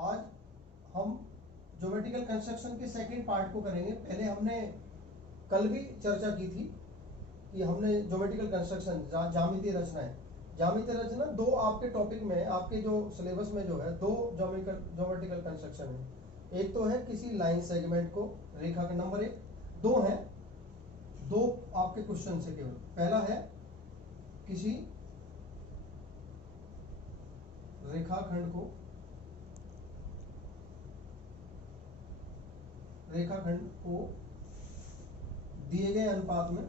आज हम geometrical construction के सेकंड पार्ट को करेंगे। पहले हमने कल भी चर्चा की थी कि हमने ज्योमेट्रिकल कंस्ट्रक्शन ज्यामितीय रचनाएं, ज्यामितीय रचना दो आपके टॉपिक में, आपके जो सिलेबस में जो है दो ज्योमेट्रिकल कंस्ट्रक्शन है। एक तो है किसी लाइन सेगमेंट को रेखा का नंबर एक, दो है दो आपके क्वेश्चन से केवल। पहला है किसी रेखाखंड को दिए गए अनुपात में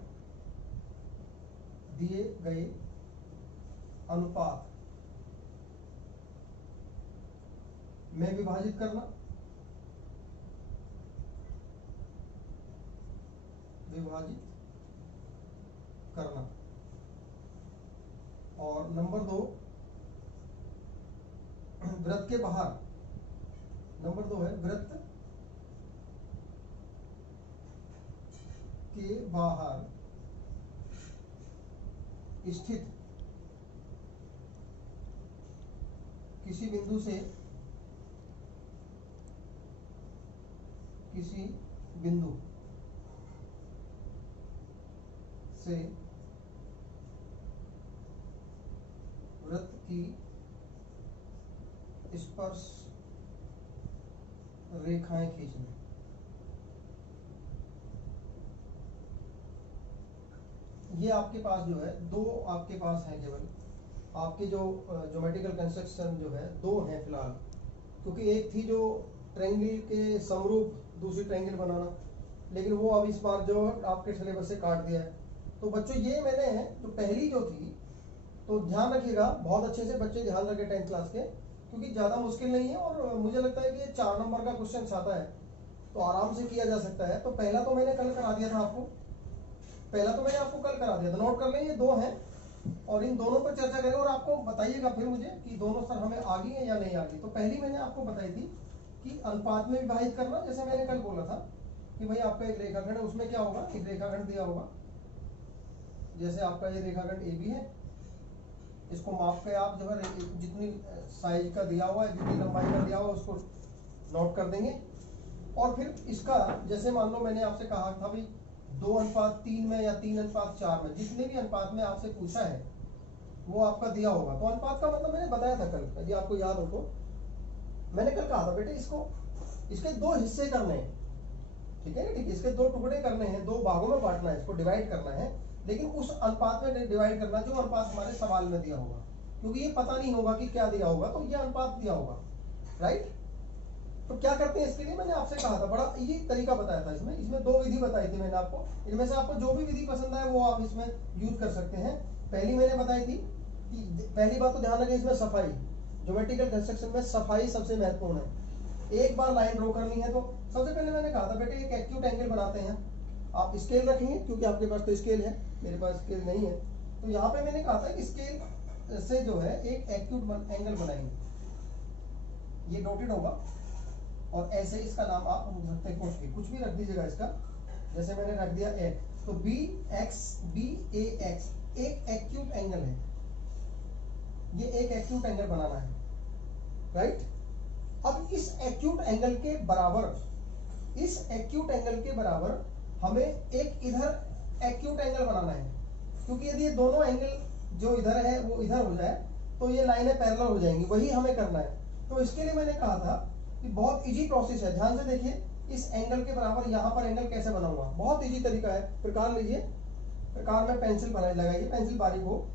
विभाजित करना, और नंबर दो वृत्त के बाहर, नंबर दो है वृत्त के बाहर स्थित किसी बिंदु से वृत्त की स्पर्श रेखाएं खींचना। ये आपके पास जो है दो आपके पास है, केवल आपके जो ज्योमेट्रिकल कंस्ट्रक्शन जो है दो हैं फिलहाल, क्योंकि एक थी जो ट्रायंगल के समरूप दूसरी ट्रायंगल बनाना, लेकिन वो अब इस बार जो आपके सिलेबस से काट दिया है। तो बच्चों ये मैंने है जो पहली जो थी, तो ध्यान रखिएगा बहुत अच्छे से, बच्चे ध्यान रखें 10th क्लास के, क्योंकि ज्यादा मुश्किल नहीं है और मुझे लगता है कि ये 4 नंबर का क्वेश्चन आता है तो आराम से किया जा सकता है। तो पहला तो मैंने कल करा दिया था आपको, कल करा दिया था, नोट कर लें, ये दो हैं और इन दोनों पर चर्चा करें और आपको बताइएगा फिर मुझे कि दोनों सर हमें आ गई है या नहीं आ गई। तो पहली मैंने आपको बताई थी कि अनुपात में विभाजित करना, जैसे मैंने कल बोला था कि भाई आपका एक रेखाखंड है, उसमें क्या होगा, एक रेखाखंड दिया होगा, जैसे आपका ये रेखाखंड ए बी है, इसको माप के आप जो है जितनी साइज का दिया हुआ है, जितनी लंबाई का दिया हुआ है उसको नोट कर देंगे। और फिर इसका जैसे मान लो मैंने आपसे कहा था भाई 2:3 में या 3:4 में, जितने भी अनुपात में आपसे पूछा है वो आपका दिया होगा। तो अनुपात का मतलब मैंने बताया था कल, यदि आपको याद हो तो मैंने कल कहा था बेटे इसके दो हिस्से करने हैं, ठीक है ना, ठीक है, इसके दो टुकड़े करने हैं, दो भागों में बांटना है, इसको डिवाइड करना है, लेकिन उस अनुपात में डिवाइड करना जो अनुपात हमारे सवाल में दिया होगा, क्योंकि ये पता नहीं होगा कि क्या दिया होगा, तो ये अनुपात दिया होगा, राइट। तो क्या करते हैं इसके लिए, मैंने आपसे कहा था बड़ा इजी तरीका बताया था, इसमें दो विधि बताई थी मैंने आपको, इनमें से आपको जो भी विधि पसंद आए वो आप इसमें यूज कर सकते हैं। पहली मैंने बताई थी कि पहली बात तो ध्यान रखें, इसमें सफाई, ज्योमेट्रिकल कंस्ट्रक्शन में सफाई सबसे महत्वपूर्ण है। एक बार लाइन ड्रॉ करनी है तो सबसे पहले मैंने कहा था बेटे एक एक्यूट एंगल बनाते हैं, आप स्केल रखेंगे क्योंकि आपके पास तो स्केल है, मेरे पास स्केल नहीं है, तो यहाँ पे मैंने कहा था कि स्केल से जो है एक एक्यूट एंगल बनाएंगे, ये डॉटेड होगा और ऐसे इसका नाम आप रख सकते हैं, कुछ भी रख दीजिएगा इसका, जैसे मैंने रख दिया ए, तो बी ए एक्स एक एक्यूट एंगल है, ये एक एक्यूट एंगल बनाना है, राइट। अब इस एक्यूट एंगल के बराबर हमें एक इधर एक्यूट एंगल बनाना है, क्योंकि यदि ये दोनों एंगल जो इधर है वो इधर हो जाए तो ये लाइनें पैरेलल हो जाएंगी, वही हमें करना है। तो इसके लिए मैंने कहा था कि बहुत इजी प्रोसेस है, ध्यान से देखिए, इस एंगल के बराबर यहाँ पर एंगल कैसे बनाऊंगा, बहुत इजी तरीका है। प्रकार लीजिए, प्रकार में पेंसिल लगाइए, पेंसिल बारीक हो,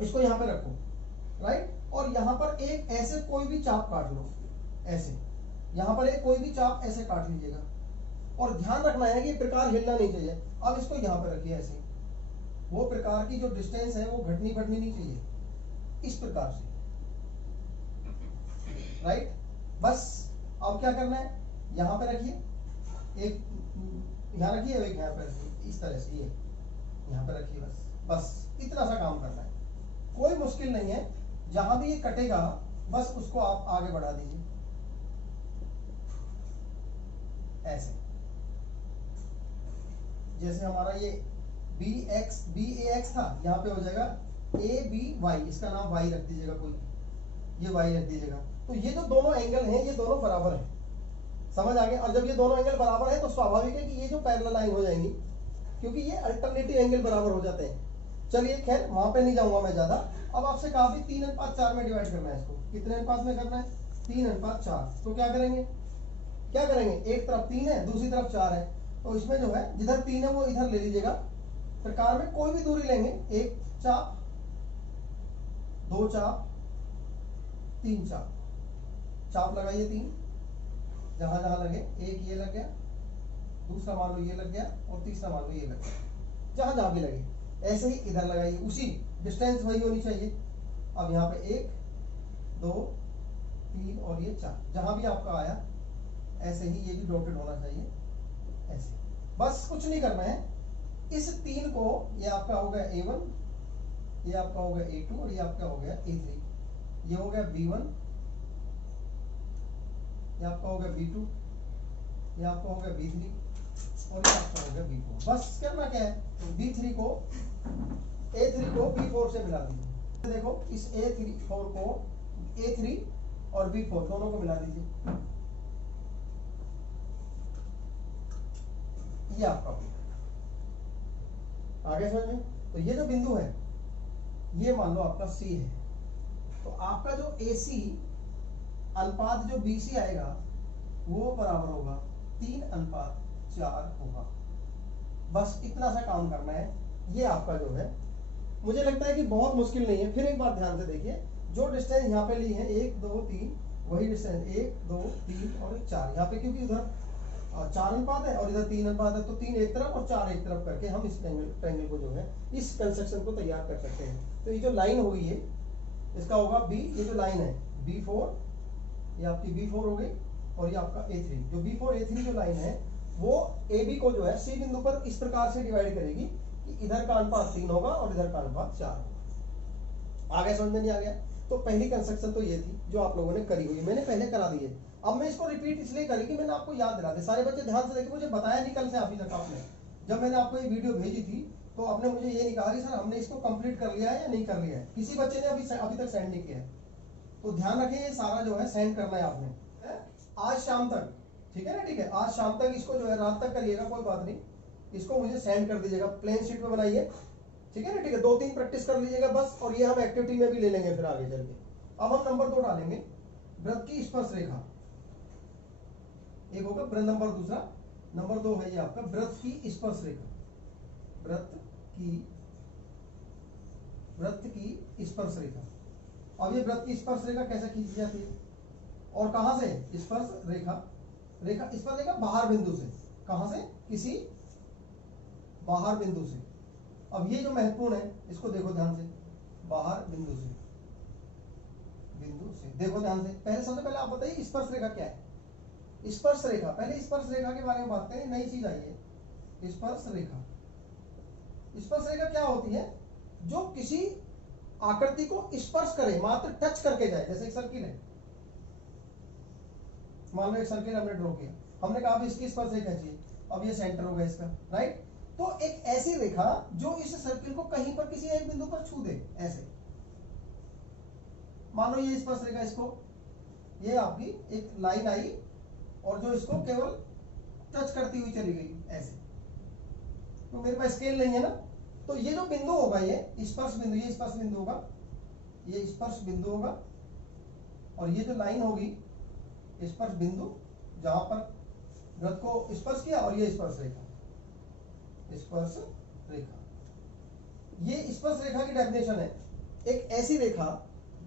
इसको यहाँ पे रखो, राइट, और यहाँ पर एक ऐसे कोई भी चाप काट लो, ऐसे यहाँ पर एक कोई भी चाप ऐसे काट लीजिएगा, और ध्यान रखना है कि प्रकार हिलना नहीं चाहिए। अब इसको यहाँ पे रखिए ऐसे, वो प्रकार की जो डिस्टेंस है वो घटनी बढ़नी नहीं चाहिए, इस प्रकार से, राइट। बस अब क्या करना है, यहाँ पे रखिए, एक यहाँ रखिए, एक यहाँ पे रखिए, इस तरह से ये यहाँ पे रखिए, बस इतना सा काम करना है, कोई मुश्किल नहीं है। जहां भी ये कटेगा बस उसको आप आगे बढ़ा दीजिए ऐसे, जैसे हमारा ये बी ए एक्स था, यहाँ पे हो जाएगा ए बी वाई, इसका नाम वाई रख दीजिएगा कोई, ये y रख दीजिएगा। तो ये जो दोनों एंगल हैं ये दोनों बराबर हैं, समझ आ गया। और जब ये दोनों एंगल बराबर है तो स्वाभाविक है कि ये जो पैरेलल लाइन हो जाएंगी, क्योंकि ये अल्टरनेटिव एंगल बराबर हो जाते हैं। चलिए खैर वहां पे नहीं जाऊंगा मैं ज्यादा। अब आपसे कहा भी 3:4 में डिवाइड करना है इसको। कितने अनुपात में करना है? 3:4। तो क्या करेंगे, एक तरफ 3 है दूसरी तरफ 4 है, तो इसमें जो है जिधर 3 है वो इधर ले लीजिएगा। प्रकार में कोई भी दूरी लेंगे, एक चाप, दो चाप, तीन चाप, चाप लगाइए 3, जहां जहां लगे। एक ये लग गया, दूसरा मान लो ये लग गया, और तीसरा मान लो ये लग गया, जहां जहां भी लगे। ऐसे ही इधर लगाइए, उसी डिस्टेंस वही होनी चाहिए। अब यहाँ पे 1 2 3 और ये 4, जहां भी आपका आया ऐसे ही ये भी डॉटेड होना चाहिए, ऐसे। बस कुछ नहीं करना है। इस 3 को, ये आपका हो गया A1, ये आपका हो गया A2 और ये आपका हो गया A3, ये हो गया B1, ये आपका हो गया B2, ये आपका हो गया B3 और ये आपका हो गया B4। बस करना क्या है, A3 को B4 से मिला दीजिए। देखो इस A4 को A3 और B4 दोनों को मिला दीजिए, ये आपका हो गया। आगे समझ में? तो ये जो बिंदु है ये मान लो आपका C है, तो आपका जो AC अनुपात जो BC आएगा वो बराबर होगा 3:4 होगा। बस इतना सा काम करना है। ये आपका जो है, मुझे लगता है कि बहुत मुश्किल नहीं है। फिर एक बार ध्यान से देखिए, जो डिस्टेंस यहाँ पे ली है 1 2 3, वही डिस्टेंस 1 2 3 और 4 यहाँ पे, क्योंकि उधर 4 अनुपात है और इधर 3 अनुपात है, तो 3 एक तरफ और 4 एक तरफ करके हम इस ट्रायंगल को जो है, इस कंस्ट्रक्शन को तैयार कर सकते हैं। तो ये जो लाइन होगी ये इसका होगा B, ये जो लाइन है B4, ये आपकी B4 हो गई, और ये आपका A3। जो B4 A3 जो लाइन है वो AB को जो है C बिंदु पर इस प्रकार से डिवाइड करेगी कि इधर का अनुपात 3 होगा और इधर का अनुपात 4 होगा। आगे समझ में नहीं आ गया? तो पहली कंस्ट्रक्शन तो ये थी जो आप लोगों ने करी हुई, मैंने पहले करा दी है। अब मैं इसको रिपीट इसलिए करी कि मैंने आपको याद दिला दे। सारे बच्चे ध्यान से देखिए, मुझे बताया नहीं कल से अभी तक आपने, जब मैंने आपको ये वीडियो भेजी थी तो आपने मुझे ये नहीं कहा कि सर हमने इसको कंप्लीट कर लिया है या नहीं कर लिया है। किसी बच्चे ने अभी तक सेंड नहीं किया है, तो ध्यान रखें ये सारा जो है सेंड करना है आपने आज शाम तक, ठीक है ना? ठीक है, आज शाम तक इसको जो है, रात तक करिएगा कोई बात नहीं, इसको मुझे सेंड कर दीजिएगा, प्लेन शीट में बनाइए, ठीक है ना? ठीक है, 2-3 प्रैक्टिस कर लीजिएगा बस, और ये हम एक्टिविटी में भी ले लेंगे फिर आगे चल के। अब हम नंबर 2 डालेंगे, वृत्त की स्पर्श रेखा। एक होगा वृत्त नंबर, दूसरा नंबर 2 है ये आपका वृत्त की स्पर्श रेखा। वृत्त की स्पर्श रेखा। अब ये वृत्त की स्पर्श रेखा कैसे खींची जाती है और कहां से? स्पर्श रेखा, स्पर्श रेखा बाहर बिंदु से, कहां से? किसी बाहर बिंदु से। अब ये जो महत्वपूर्ण है इसको देखो ध्यान से, बाहर बिंदु से देखो ध्यान से। पहले सबसे पहले आप बताइए स्पर्श रेखा क्या है? स्पर्श रेखा, पहले स्पर्श रेखा के बारे में बात करें, नई चीज आई है स्पर्श रेखा। स्पर्श रेखा क्या होती है? जो किसी आकृति को स्पर्श करे, मात्र टच करके जाए। जैसे एक सर्किल है, मान लो एक सर्किल हमने ड्रॉ किया, हमने कहा अब इसकी स्पर्श रेखा चाहिए, अब ये सेंटर होगा इसका, राइट? तो एक ऐसी रेखा जो इस सर्किल को कहीं पर किसी एक बिंदु पर छू दे, ऐसे मान लो ये स्पर्श रेखा, इसको ये आपकी एक लाइन आई और जो इसको केवल टच करती हुई चली गई ऐसे, तो मेरे पास स्केल नहीं है ना, तो ये जो बिंदु होगा ये स्पर्श बिंदु, ये स्पर्श बिंदु होगा, ये स्पर्श बिंदु होगा, और ये जो लाइन होगी स्पर्श बिंदु जहां पर वृत्त को स्पर्श किया, और ये स्पर्श रेखा। ये स्पर्श रेखा की डेफिनेशन है, एक ऐसी रेखा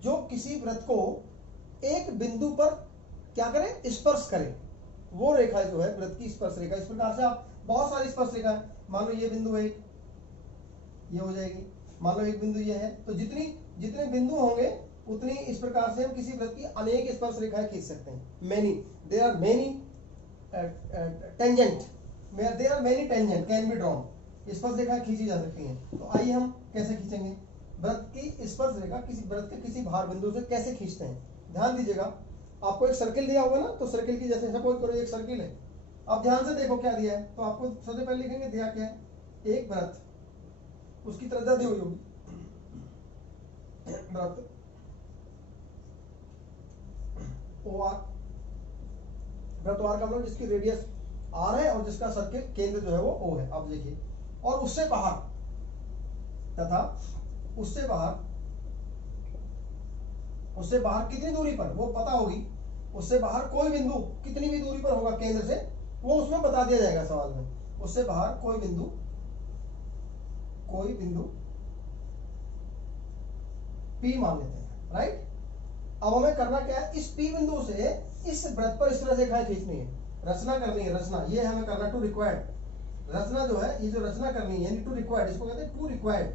जो किसी वृत्त को एक बिंदु पर क्या करे? स्पर्श करे, वो रेखा जो है वृत्त की स्पर्श रेखा। इस प्रकार से आप बहुत सारी स्पर्श रेखा है, मान लो ये बिंदु है, ये हो जाएगी, मान लो एक बिंदु ये है, तो जितने बिंदु होंगे उतनी इस प्रकार से हम किसी वृत्त की अनेक स्पर्श रेखाएं खींच सकते हैं। Many, there are many tangent, there are many tangent can be drawn. स्पर्श रेखा खींची जा सकती हैं। तो आइए हम कैसे खींचेंगे वृत्त की स्पर्श रेखा, किसी वृत्त के किसी बाहर बिंदु से कैसे खींचते हैं। ध्यान दीजिएगा, आपको एक सर्किल दिया होगा ना, तो सर्किल की जैसे सपोज करो एक सर्किल है, आप ध्यान से देखो क्या दिया है, तो आपको सबसे पहले लिखेंगे दिया क्या है, एक वृत्त, उसकी त्रिज्या दी हुई होगी, वृत्त ओ आर, वृत्त ओ आर का मतलब जिसकी रेडियस आर है और जिसका सर्किल केंद्र जो है वो ओ है। अब देखिए, और उससे बाहर तथा उससे बाहर कितनी दूरी पर, वो पता होगी। उससे बाहर कोई बिंदु कितनी भी दूरी पर होगा केंद्र से, वो उसमें बता दिया जाएगा सवाल में। उससे बाहर कोई बिंदु P मान लेते हैं, राइट। अब हमें करना क्या है, इस P बिंदु से इस वृत्त पर इस तरह से रेखाएं खींचनी है, रचना करनी है। रचना ये हमें करना, टू रिक्वायर्ड रचना जो है, ये जो रचना करनी है टू रिक्वायर्ड, इसको कहते हैं टू रिक्वायर्ड।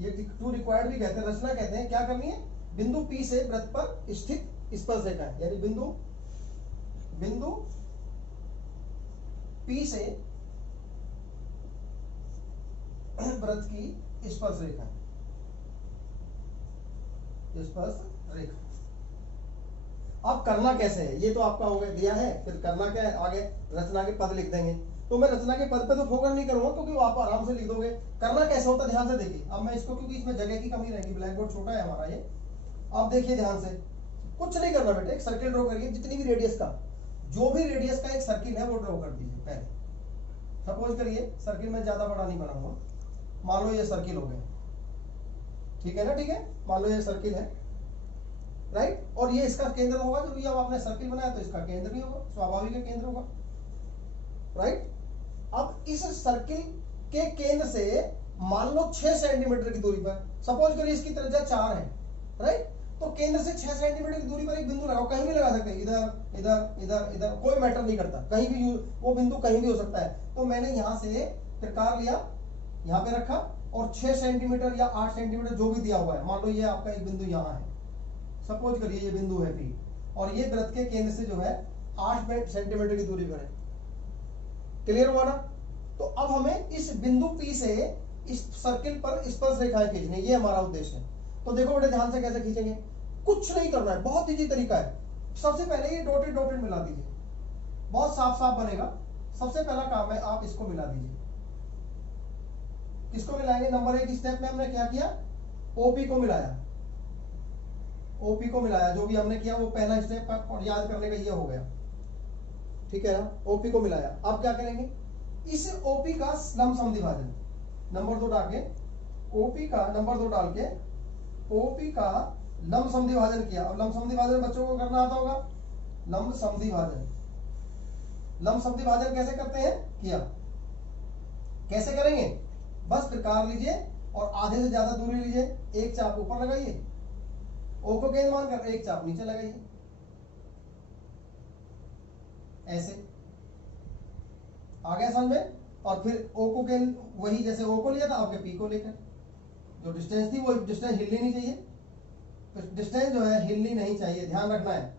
ये टू रिक्वायर्ड भी कहते हैं, रचना कहते हैं। क्या करनी है, बिंदु P से वृत्त पर स्थित स्पर्श रेखा है, यानी बिंदु P से वृत्त की स्पर्श रेखा, अब करना कैसे है, ये तो आपका हो गया, दिया है। फिर करना क्या है, आगे रचना के पद लिख देंगे। तो मैं रचना के पद पे तो फोकस नहीं करूंगा, क्योंकि वो आप आराम से लिख दोगे। करना कैसे होता है ध्यान से देखिए। अब मैं इसको, क्योंकि इसमें जगह की कमी रहेगी, ब्लैक बोर्ड छोटा है हमारा ये। आप देखिए ध्यान से, कुछ नहीं करना बेटे, एक सर्किल ड्रॉ करिए, जितनी भी रेडियस का, जो भी रेडियस का एक सर्किल है वो ड्रॉ कर दीजिए पहले। सपोज करिए सर्किल में ज्यादा बड़ा नहीं बनाऊंगा, मान लो ये सर्किल हो गया, ठीक है ना, ठीक है। मान लो ये सर्किल है, राइट, और ये इसका केंद्र होगा। जो भी अब आपने सर्किल बनाया तो इसका केंद्र भी होगा, स्वाभाविक है केंद्र होगा, राइट। अब इस सर्किल के केंद्र से मान लो 6 सेंटीमीटर की दूरी पर, सपोज करिए इसकी त्रिज्या 4 है, राइट। तो केंद्र से 6 सेंटीमीटर की दूरी पर एक बिंदु लगाओ, कहीं भी लगा सकते हैं, इधर इधर इधर इधर, कोई मैटर नहीं करता, कहीं भी वो बिंदु कहीं भी हो सकता है। तो मैंने यहां से त्रिकार लिया, यहां पे रखा, और 6 सेंटीमीटर या 8 सेंटीमीटर जो भी दिया हुआ है, मान लो ये आपका एक बिंदु यहां है, सपोज करिए ये बिंदु है P, और ये वृत्त के केंद्र से जो है 8 सेंटीमीटर की दूरी पर है। क्लियर हुआ ना। तो अब हमें इस बिंदु P से इस सर्किल पर स्पर्श रेखाएं खींचनी, ये हमारा उद्देश्य है। तो देखो बेटे ध्यान से कैसे खींचेंगे, कुछ नहीं करना है, बहुत इजी तरीका है। सबसे पहले ये डॉटेड डॉटेड मिला दीजिए, बहुत साफ साफ बनेगा। सबसे पहला काम है, आप इसको मिला दीजिए। किसको मिलाएंगे, नंबर 1 स्टेप में हमने क्या किया, OP को मिलाया, OP को मिलाया। जो भी हमने किया वो पहला स्टेप और याद करने का ये हो गया, ठीक है ना। OP को मिलाया। अब क्या करेंगे, इस OP का लंब समद्विभाजन, नंबर 2 डाल के, OP का नंबर 2 डाल के OP का लंब समद्विभाजन किया। अब लंब समद्विभाजन बच्चों को करना आता होगा, लंब समद्विभाजन। लंब समद्विभाजन कैसे करते हैं, किया। कैसे करेंगे, बस त्रिकार लीजिए और आधे से ज्यादा दूरी लीजिए, एक चाप ऊपर लगाइए, O को केंद्र मानकर एक चाप नीचे लगाइए, ऐसे। आ गया समझ में। और फिर O को केंद्र, वही जैसे O को लिया था आपके P को लेकर, जो डिस्टेंस थी वो डिस्टेंस हिलनी नहीं चाहिए। तो डिस्टेंस जो है हिलनी नहीं चाहिए, ध्यान रखना है।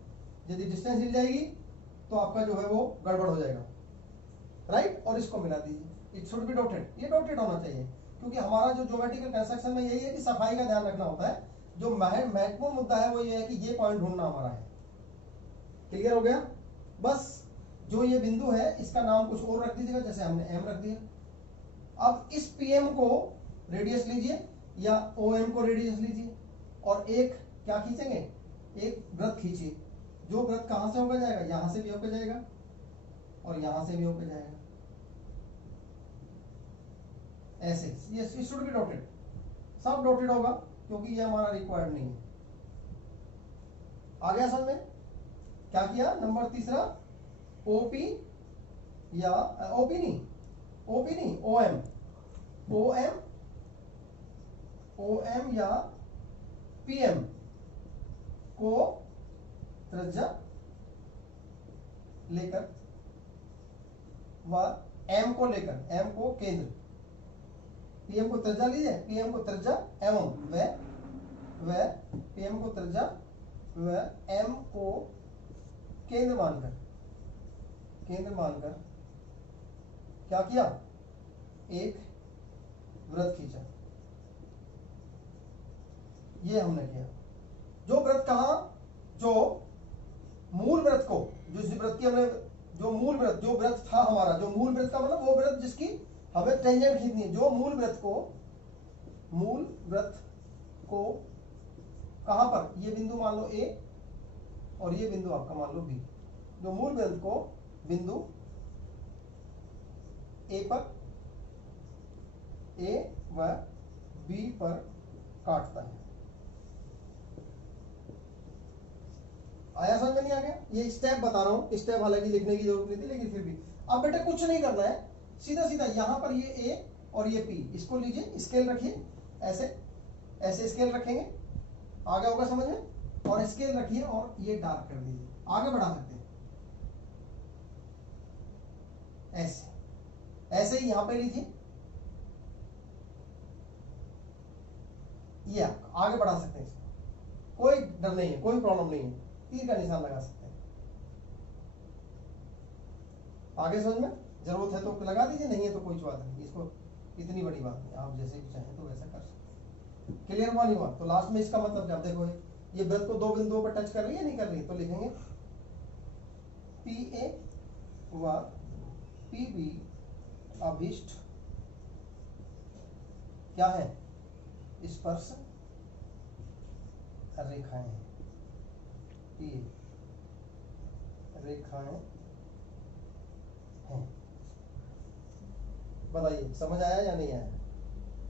यदि डिस्टेंस हिल जाएगी तो आपका जो है वो गड़बड़ हो जाएगा, राइट। और इसको मिला दीजिए, इट शुड बी डॉटेड, ये डॉटेड होना चाहिए, क्योंकि हमारा जो ज्योमेट्रिकल कंस्ट्रक्शन में यही है कि सफाई का ध्यान रखना होता है। जो महत्वपूर्ण मुद्दा है वो ये है कि ये पॉइंट ढूंढना हमारा है। क्लियर हो गया। बस जो ये बिंदु है इसका नाम कुछ और रख दीजिएगा, जैसे हमने M रख दिया। अब इस PM को रेडियस लीजिए या OM को रेडियस लीजिए, और एक क्या खींचेंगे, एक वृत्त खींचिए। जो वृत्त कहां से होकर जाएगा, यहां से भी होकर जाएगा और यहां से भी होकर जाएगा, ऐसे। ये शुड बी डॉटेड, सब डॉटेड होगा, क्योंकि ये हमारा रिक्वायर्ड नहीं है। आ गया समझ में। क्या किया, नंबर 3 OP या OP नहीं OM, OM या PM को त्रिज्या लेकर व M को लेकर, M को केंद्र, PM को त्रिज्या लीजिए, PM को त्रिज्या एवं व PM को त्रिज्या व M को केंद्र मानकर क्या किया, एक वृत्त खींचा। ये हमने किया। जो वृत्त कहां, जो मूल वृत्त को, जिस वृत्त की हमने, जो मूल वृत्त, जो वृत्त था हमारा, जो मूल वृत्त का मतलब वो वृत्त जिसकी हमें टेंजेंट खींचनी है, जो मूल वृत्त को कहां पर, ये बिंदु मान लो ए और ये बिंदु आपका मान लो बी, जो मूल वृत्त को बिंदु ए व बी पर काटता है। आया समझ में? नहीं आ गया? ये स्टेप बता रहा हूं, स्टेप हालांकि लिखने की जरूरत नहीं थी लेकिन फिर भी। अब बेटे कुछ नहीं करना है, सीधा सीधा यहां पर ये ए और ये पी, इसको लीजिए, स्केल रखिए, ऐसे ऐसे स्केल रखेंगे, आगे होगा समझ में, और स्केल रखिए और ये डार्क कर दीजिए, आगे बढ़ा सकते हैं, ऐसे ऐसे ही यहां पे लीजिए, ये आगे बढ़ा सकते हैं, इसको कोई डर नहीं है, कोई प्रॉब्लम नहीं है, तीर का निशान लगा सकते हैं। आगे समझ में? जरूरत है तो लगा दीजिए, नहीं है तो कोई बात नहीं, इसको इतनी बड़ी बात नहीं, आप जैसे भी चाहें तो वैसा कर सकते हैं। क्लियर हुआ नहीं हुआ? तो लास्ट में इसका मतलब क्या, देखो ये वृत्त को दो बिंदुओं पर टच कर रही है, नहीं कर रही है, तो लिखेंगे पी ए व पी बी अभिष्ट क्या है, स्पर्श रेखाएं, ये रेखाएं हैं। बताइए समझ आया या नहीं आया?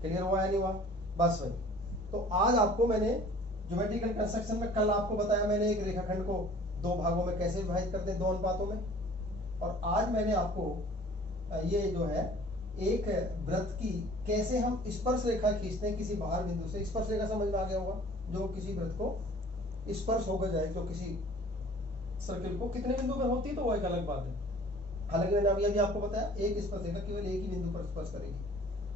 क्लियर हुआ या नहीं हुआ? बस भाई, तो आज आपको मैंने ज्योमेट्रिकल कंस्ट्रक्शन में, कल आपको बताया मैंने एक रेखाखंड को दो भागों में कैसे विभाजित करते हैं, दो अनुपातों में, और आज मैंने आपको ये जो है एक वृत्त की कैसे हम स्पर्श रेखा खींचते हैं किसी बाहर बिंदु से। स्पर्श रेखा समझ में आ गया होगा, जो किसी वृत्त को स्पर्श होकर जाए, जो किसी सर्किल को, कितने बिंदु पर होती है तो वो एक अलग बात है, हालांकि मैंने अभी आपको बताया एक स्पर्श रेखा केवल एक ही बिंदु पर स्पर्श करेगी,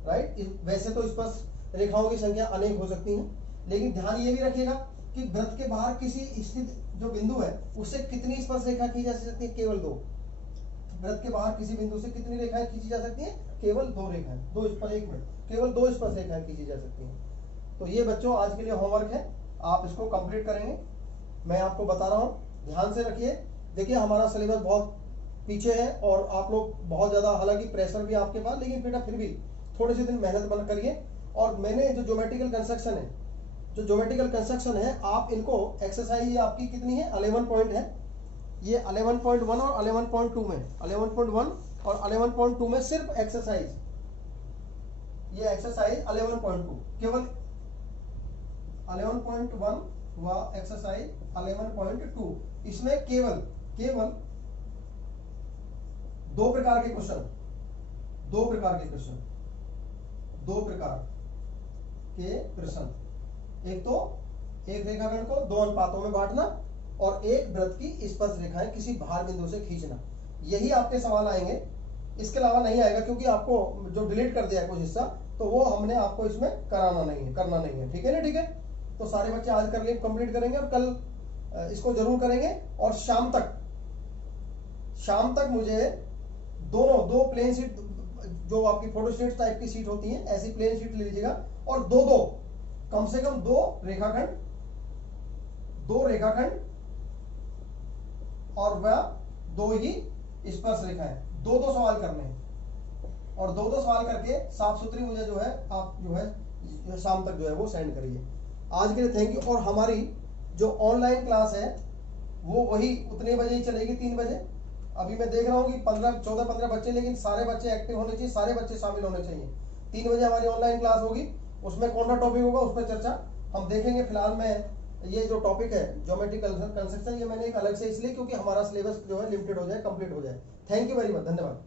राइट। वैसे तो स्पर्श रेखाओं की संख्या अनेक हो सकती है, लेकिन ध्यान ये भी रखिएगा कि वृत्त के बाहर किसी स्थित जो बिंदु है उससे कितनी स्पर्श रेखा खींची जा सकती है, केवल दो। वृत्त के बाहर किसी बिंदु से कितनी रेखाएं खींची जा सकती हैं, केवल दो रेखाएं, दो स्पर्श, एक मिनट, केवल दो स्पर्श रेखाएं खींची जा सकती हैं। तो ये बच्चों आज के लिए होमवर्क है, आप इसको कंप्लीट करेंगे, मैं आपको बता रहा हूँ, ध्यान से रखिए। देखिए हमारा सिलेबस बहुत पीछे है और आप लोग बहुत ज्यादा, हालांकि प्रेशर भी आपके पास, लेकिन बेटा फिर भी थोड़े से दिन मेहनत बन करिए। और मैंने जो ज्योमेट्रिकल कंस्ट्रक्शन है, जो ज्योमेट्रिकल कंस्ट्रक्शन है, आप इनको एक्सरसाइज आपकी कितनी है, 11 पॉइंट है, ये 11.1 और 11.2 में, 11.1 और 11.2 में सिर्फ एक्सरसाइज, ये एक्सरसाइज 11.2, केवल 11.1 व एक्सरसाइज 11.2, इसमें केवल दो प्रकार के क्वेश्चन, दो प्रकार के प्रश्न, एक तो एक रेखाखंड को दो अनुपातों में बांटना और एक वृत्त की स्पर्श रेखाएं किसी बाहर बिंदु से खींचना, यही आपके सवाल आएंगे, इसके अलावा नहीं आएगा, क्योंकि आपको जो डिलीट कर दिया है कुछ हिस्सा, तो वो हमने आपको इसमें करना नहीं है, ठीक है ना? ठीक है, तो सारे बच्चे आज कर लिए, कंप्लीट करेंगे और कल इसको जरूर करेंगे। और शाम तक मुझे दो प्लेन शीट, जो आपकी फोटो शीट टाइप की शीट होती है, ऐसी प्लेन शीट ले लीजिएगा, और दो कम से कम दो रेखाखंड और वह दो ही स्पर्श रेखाएं, दो सवाल करने हैं, और दो सवाल करके साफ सुथरी मुझे जो है आप जो है शाम तक जो है वो सेंड करिए। आज के लिए थैंक यू। और हमारी जो ऑनलाइन क्लास है वो वही उतने बजे ही चलेगी, 3 बजे। अभी मैं देख रहा हूँ कि 14-15 बच्चे, लेकिन सारे बच्चे एक्टिव होने चाहिए, सारे बच्चे शामिल होने चाहिए। 3 बजे हमारी ऑनलाइन क्लास होगी, उसमें कौन सा टॉपिक होगा उस पर चर्चा हम देखेंगे। फिलहाल मैं ये जो टॉपिक है ज्योमेट्रिकल कंस्ट्रक्शन, ये मैंने एक अलग से इसलिए क्योंकि हमारा सिलेबस जो है लिमिटेड हो जाए, कंप्लीट हो जाए। थैंक यू वेरी मच, धन्यवाद।